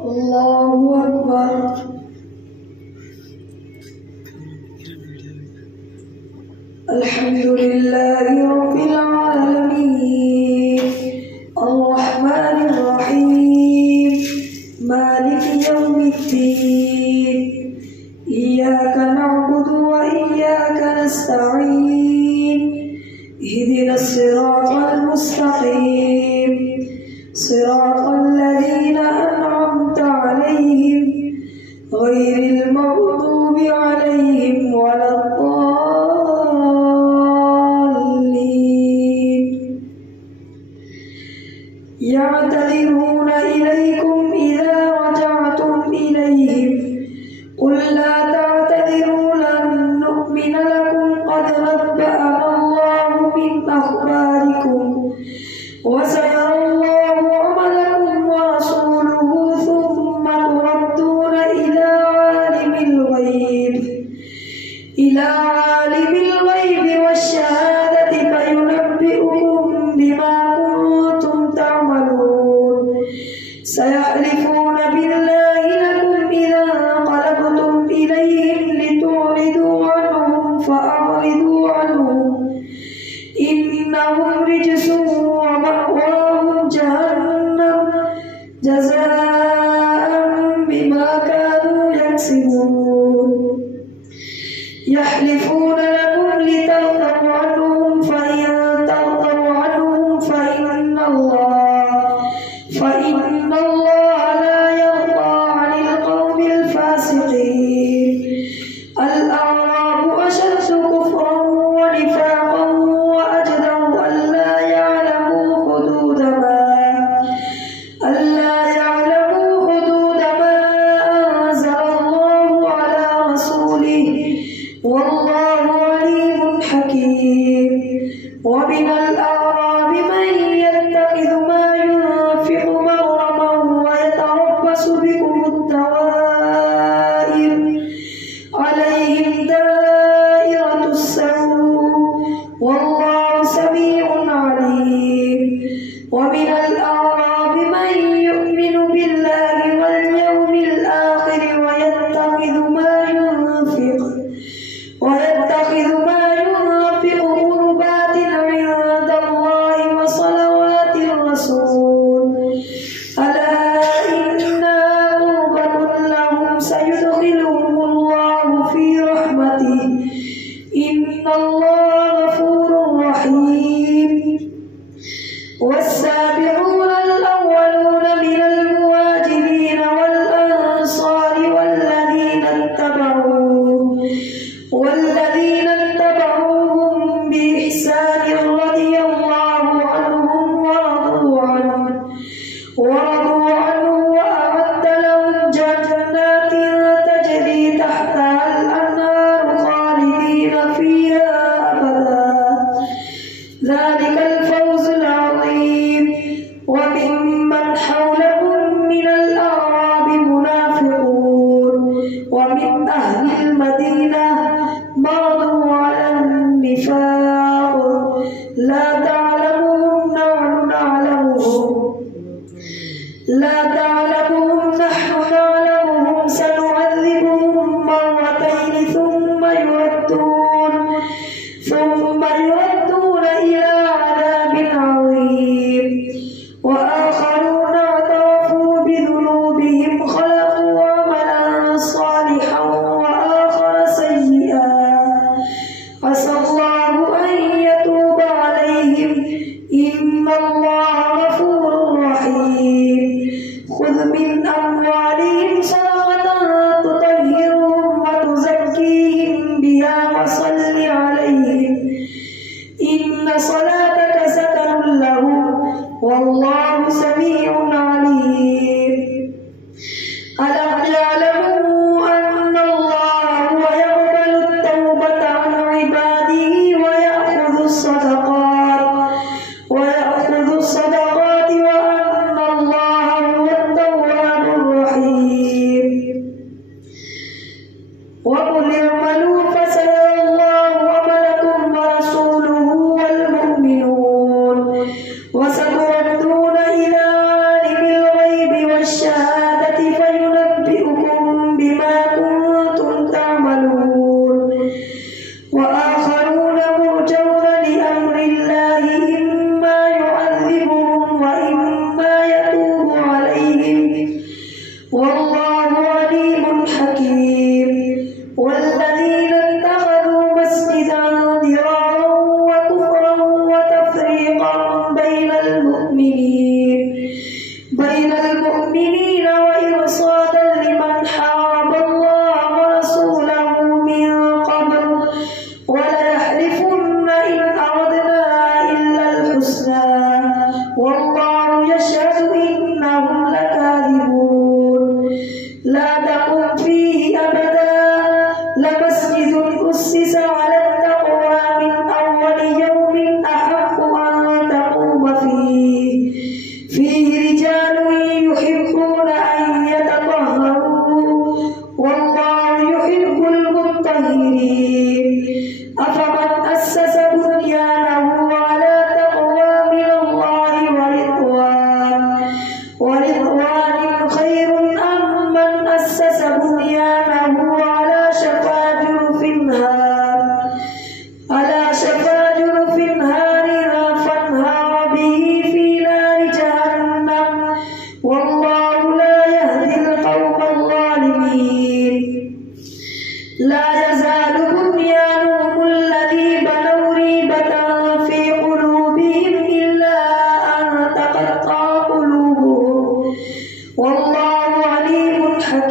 الله أكبر. الحمد لله رب العالمين الرحمن الرحيم مالك يوم الدين إياك نعبد وإياك نستعين اهدنا الصراط المستقيم صراط الذين أنعمت عليهم غير المغضوب عليهم ولا الضالين. يعتذرون إليكم إذا رجعتم إليهم قل لا تعتذروا لن نؤمن لكم قد نبأنا الله من أخباركم وسيرى الله عملكم ورسوله ثم تردون إلى عالم الغيب والشهادة فينبئكم بما كنتم تعملون. سيحلفون بالله لكم إذا انقلبتم إليهم لتعرضوا عنهم فأعرضوا عنهم إنهم رجس ومأواهم جهنم جزاء بما كانوا يكسبون. يحلفون لكم لترضوا عنهم فإن ترضوا عنهم فإن الله لا يرضى عن القوم الفاسقين. الأعراب أشد كفرا ونفاقا وأجدر ألا يعلموا حدود ما أنزل الله على رسوله والله عليم حكيم. ومن الأعراب من يتخذ ما ينفق مغرما ويتربص بكم الدوائر عليهم دائرة السوء والله سميع عليم. ومن الأعراب من يؤمن بالله واليوم الآخر ويتخذ ما ينفق قربات عند الله وصلوات الرسول ألا إنها قربة لهم سيدخلهم الله في رحمته إن الله غفور رحيم. والسابقون الأولون من المهاجرين والأنصار والذين اتبعوهم بإحسان رضي الله عنهم ورضوا عنه وأعد لهم جنات تجري تحتها الأنهار خالدين فيها أبدا ذلك الفوز العظيم. وممن حولكم من الأعراب منافقون ومن أهل المدينة مرضوا على النفاق لا تعلمهم نحن نعلمهم سنعذبهم مرتين ثم يردون إلى عذاب عظيم. وآخرون اعترفوا بذنوبهم خلقوا عملا صالحا وآخر سيئا عسى الله أن يتوب عليهم إن الله غفور رحيم. خذ من أموالهم صدقة تطهرهم وتزكيهم بها وصل عليهم إن صلاتك سكن لهم والله سميع عليم. ألم يعلموا أن الله هو يقبل التوبة عن عباده ويأخذ الصدقات وأن الله هو التواب الرحيم.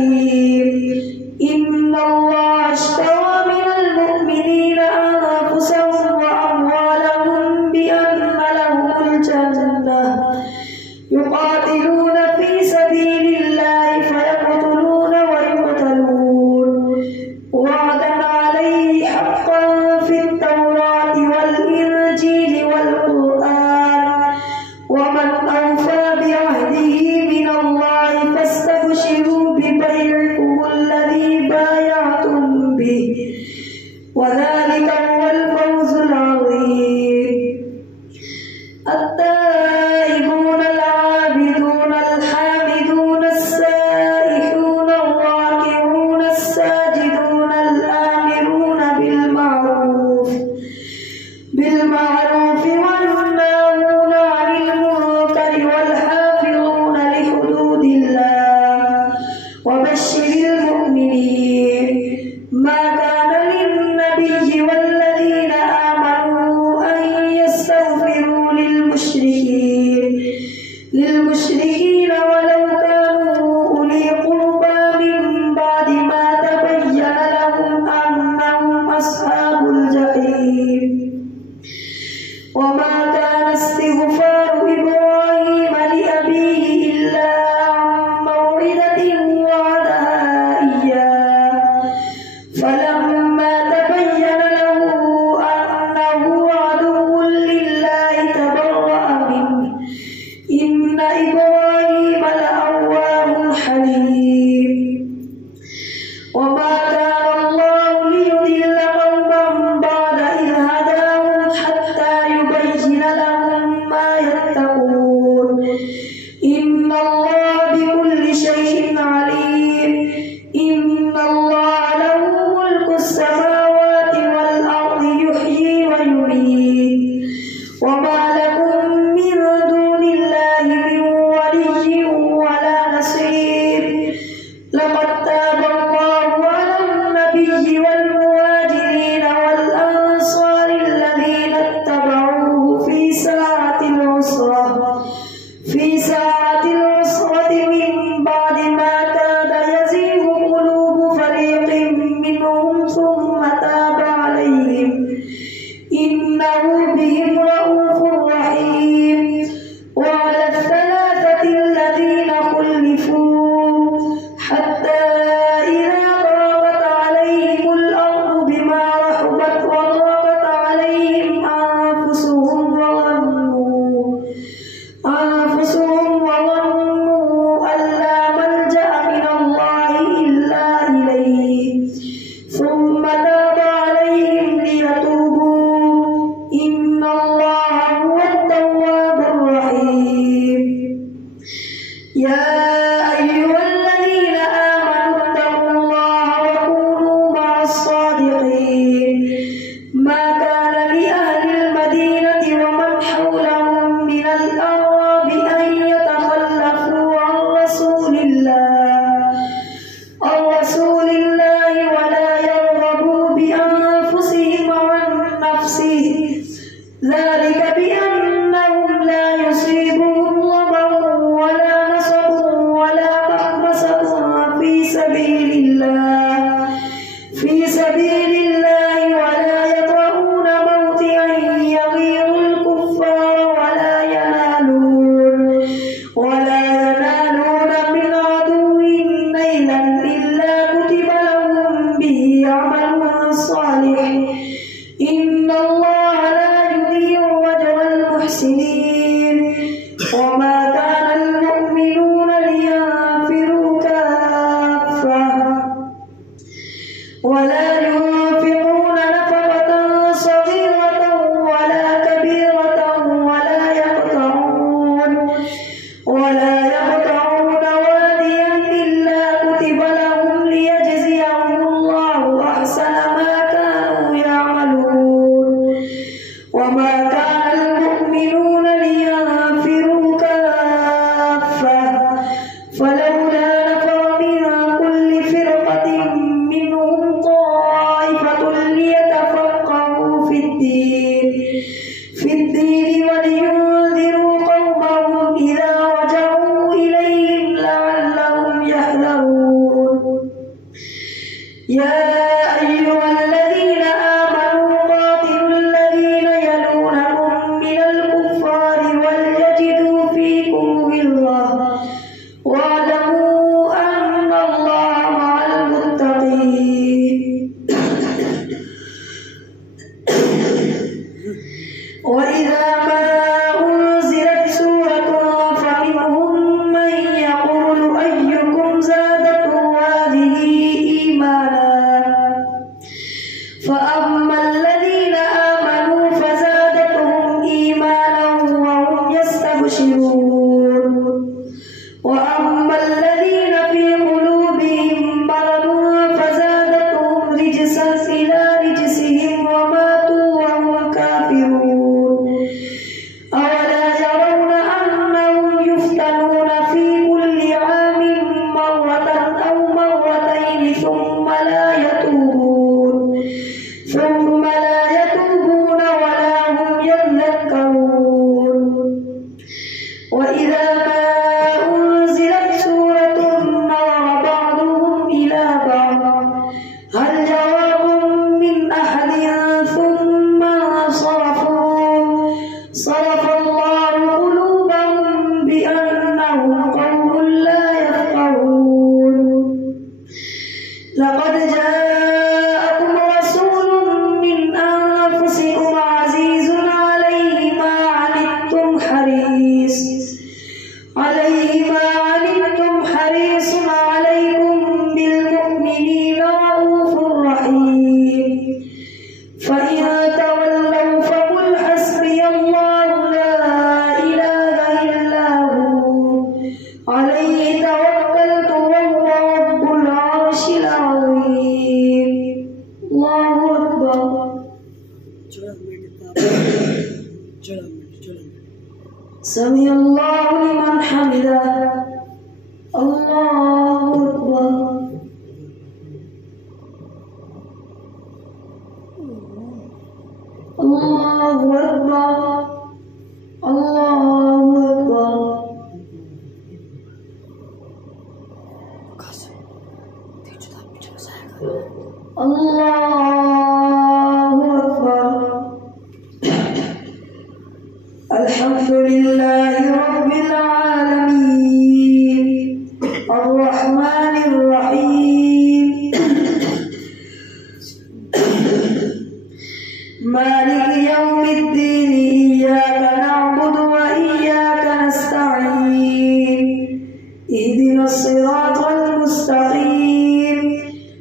حكيم إن الله اشترى من المؤمنين أنفسهم وأموالهم بأن لهم الجنة يقاتلون في سبيل الله فيقتلون ويقتلون وعدا عليه حقا في التوراة والإنجيل والقرآن ومن أوفى بعهده من الله فاستبشروا ببيعكم يا أيها الذين آمنوا قاتلوا الذين يلونكم من الكفار وليجدوا فيكم غلظة واعلموا أن الله مع المتقين وإذا ما أنزلت سورة فمنهم من يقول أيكم زادته هذه إيمانا فأما الذين آمنوا فزادتهم إيمانا وهم يستبشرون وأما الذين في قلوبهم مرض فزادتهم رجسا إلى رجسهم وماتوا وهم كافرون أولا يرون أنهم يفتنون في كل عام مرة أو مرتين ثم لا يتوبون ولا هم يذكرون وإذا ما أنزلت سورة نظر بعضهم إلى بعض هل يراكم من أحد ثم صرف الله قلوبهم بأنهم قوم لا يفقهون لقد جاءكم رسول من أنفسكم عزيز عليه ما عنتم حريص عليكم بالمؤمنين رؤوف رحيم فإن تولوا فقل حسبي الله لا إله إلا هو عليه توكلت وهو رب العرش العظيم الله أكبر سمع الله لمن حمده الله أكبر الله أكبر الله أكبر الله أكبر الحمد لله رب العالمين الرحمن الرحيم مالك يوم الدين إياك نعبد وإياك نستعين اهدنا الصراط المستقيم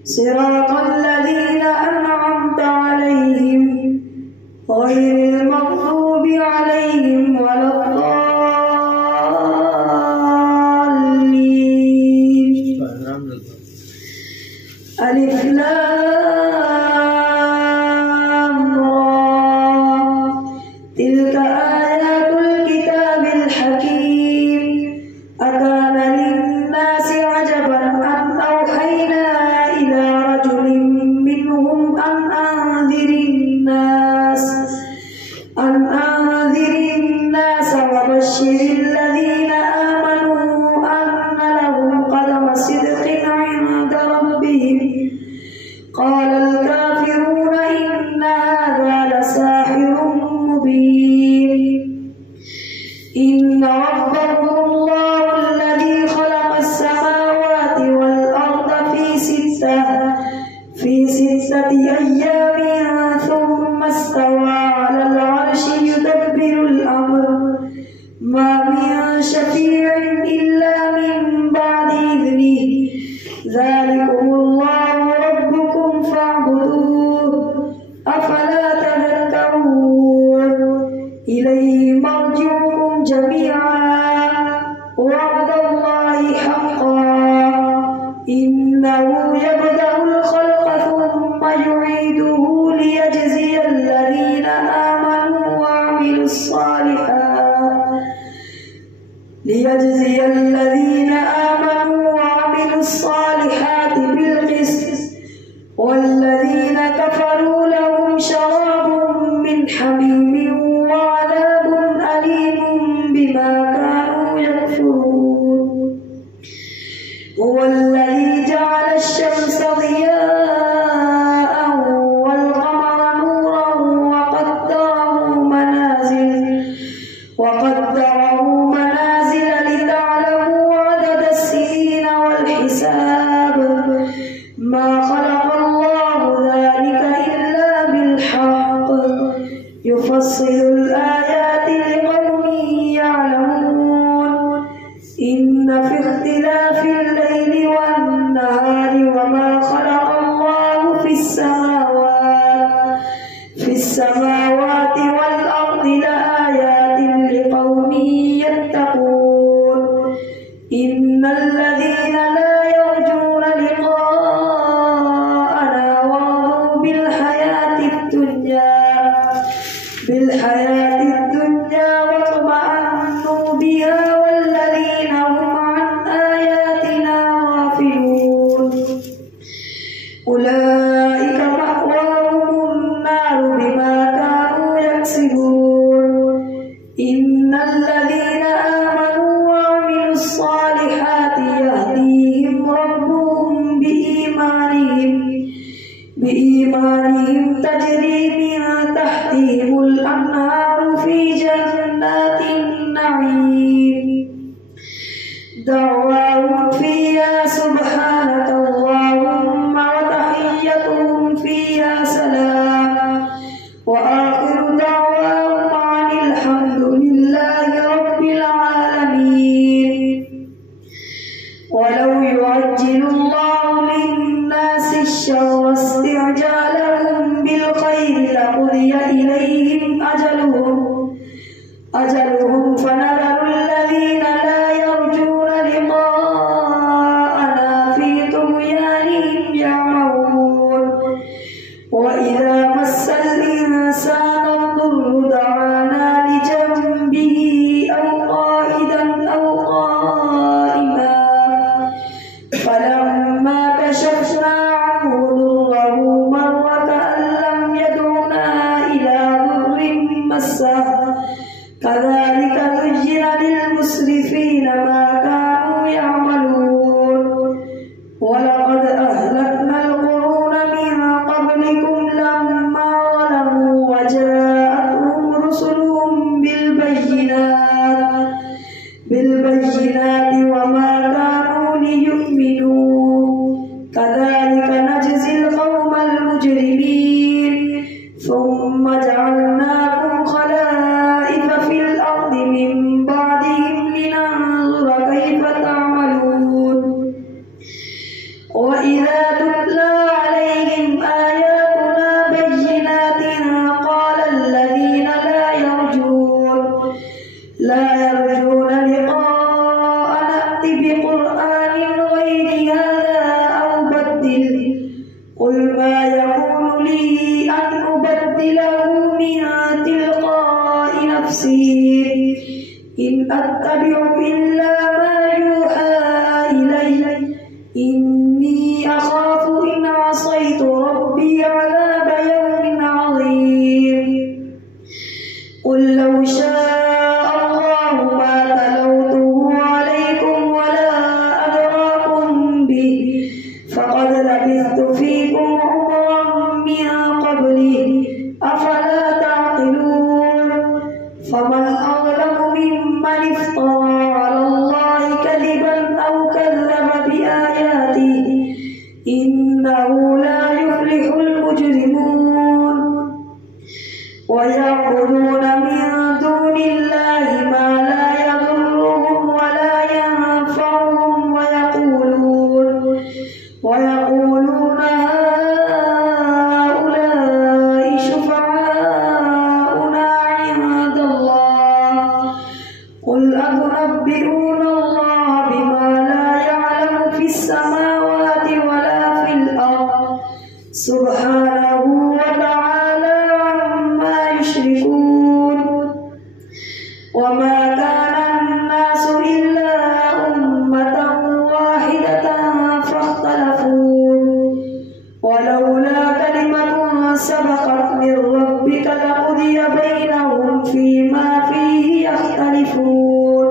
صراط الذين أنعمت عليهم غير المغضوب عليهم ولا الضالين ألف لام را تلك آيات الكتاب الحكيم أكان للناس عجبا أن أوحينا إلى رجل منهم أن أنذر الناس وبشر الذين آمنوا أن لهم قدم صدق عند ربهم قال الكافرون إن هذا لساحر مبين إن ربكم الله الذي خلق السماوات والأرض في ستة أيام ثم استوى على العرش يدبر الأمر ما من شفيع إلا من بعد إذنه ذلكم الله ربكم فاعبدوه أفلا تذكرون إليه مرجعكم جميعا وعد الله حقا إنه يبدأ الخلق ثم يعيده ليجزي الذين آمنوا وعملوا الصالحات بالقسط والذين كفروا لهم شراب من حميم وعذاب أليم بما كانوا يكفرون هو الذي جعل الشمس ضياء اختلاف الليل والنهار وما خلق الله في السماوات والأرض لآيات لقوم يتقون إن الذين لا يرجون لقاءنا ورضوا بالحياة الدنيا واطمأنوا بها والذين هم عن آياتنا غافلون أولئك مأواهم النار بما كانوا يكسبون إن الذين آمنوا وعملوا الصالحات يهديهم ربهم بإيمانهم تجري من تحتهم الأنهار في جنات النعيم دعواهم فيها سبحانك اللهم وتحيتهم فيها سلام وآخر دعواهم عن الحمد لله رب العالمين. ولو يعجل الله للناس الشر استعجالهم بالخير لقضي إليهم أجلهم فنذر الذين لا يرجون لقاءنا في طغيانهم يعمهون وإذا مس الإنسان الضر دعانا لجنبه أو قائدا أو قائما فلما كشفنا عنه ضره مر كأن لم يدعنا إلى ضر مسه كذلك زين للمسرفين ما كانوا يعملون ولقد أهلكنا القرون من قبلكم لما ظلموا وجاءتهم رسلهم بالبينات وما كانوا ليؤمنوا كذلك نجزي القوم المجرمين ثم جعلناكم خلائف في الأرض من بعدهم لننظر كيف تعملون وإذا تتلى عليهم آياتنا بينات قال الذين لا يرجون لقاء نأت بقرآن غير هذا أو بدله قل ما يكون لي أن أبدله من تلقاء نفسي إن أتبع إلا ما يوحى إلي إني أخاف إن عصيت ربي عذاب يوم عظيم قل لو شاء الله ما تلوته عليكم ولا أدراكم به فقد لبثت فيكم عمرا من قبله أفلا تعقلون فمن أظلم ممن افترى على الله كذبا أو كذب بآياته إنه لا يفلح المجرمون ويعبدون من دون الله ما لا يضرهم ولا ينفعهم ويقولون هؤلاء شفعاؤنا عند الله قل أتنبئون الله بما لا يعلم في السماوات ولا في الأرض سبحانه وتعالى عما يشركون وما كان الناس إلا أمة واحدة فاختلفوا ولولا كلمة سبقت من ربك لقضي بينهم فيما فيه يختلفون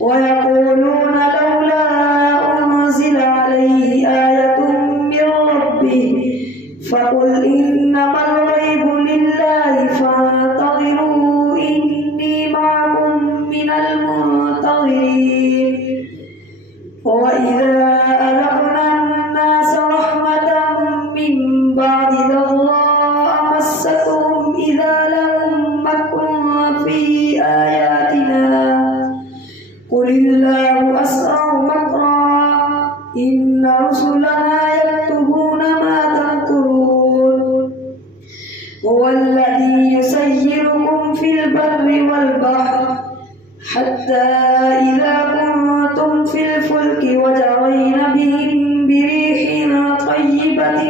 ويقولون لولا أنزل عليه آية من ربه فقل إنما الغيب لله فانتظروا إني معكم من المنتظرين وإذا أذقنا الناس رحمة من بعد ضراء مستهم إذا لهم مكر في آياتنا قل الله الفلك وجرين بهم بريح طيبة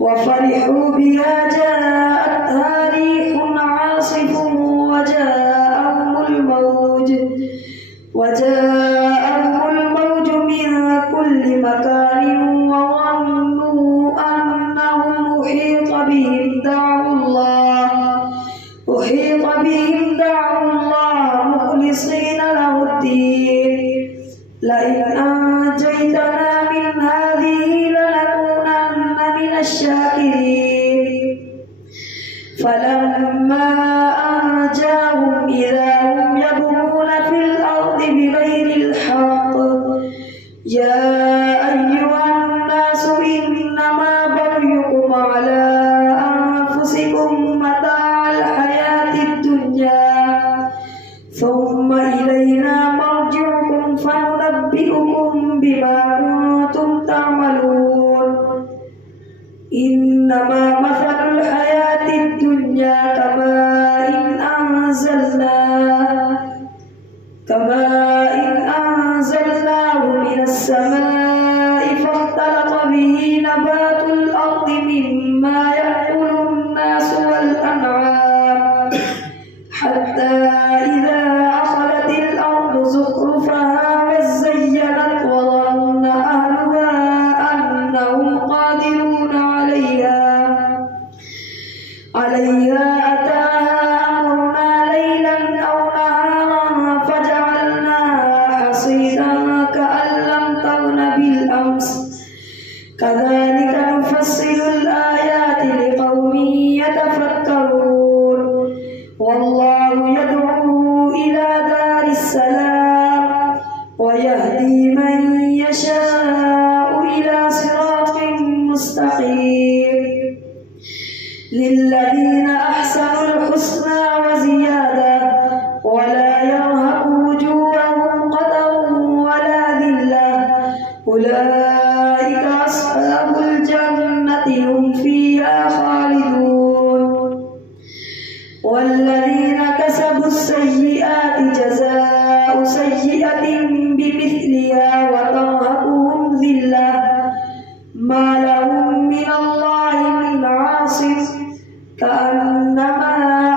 وفرحوا بها جاءتها ريح عاصف وجاءهم الموج من كل مكان وظنوا أنهم أحيط بهم دعوا الله مخلصين له الدين لئن أنجيتنا من هذه لنكونن من الشاكرين فلما أنجاهم إذا هم يبغون في الأرض بغير الحق يا أيها الناس إنما بغيكم على أنفسكم متاع الحياة الدنيا ثم إلينا مرجعكم فننبئكم بما كنتم تعملون إنما مثل الحياة الدنيا كماء أنزلناه من السماء فاختلط به نبات الأرض مما يأكل الناس والأنعام حتى إذا أخذت الأرض زخرفها وزينت وظن أهلها أنهم قادرون عليها أتاها أمرنا ليلا أو نهارا فجعلناها حصيدا كأن لم تغن بالأمس كذلك نفصل الآيات لقوم يتفكرون والله يدعو إلى دار السلام ويهدي من يشاء إلى صراط مستقيم للذين أحسنوا الحسنى وزيادة ولا يرهق وجوههم قتر ولا ذلة أولئك أصحاب الجنة هم فيها خالدون والذين كسبوا السيئات جزاء سيئة بمثلها وترهقهم ذلة ما لهم من الله من عاصم كأنما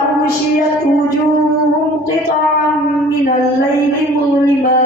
أغشيت وجوههم قطعا من الليل مظلما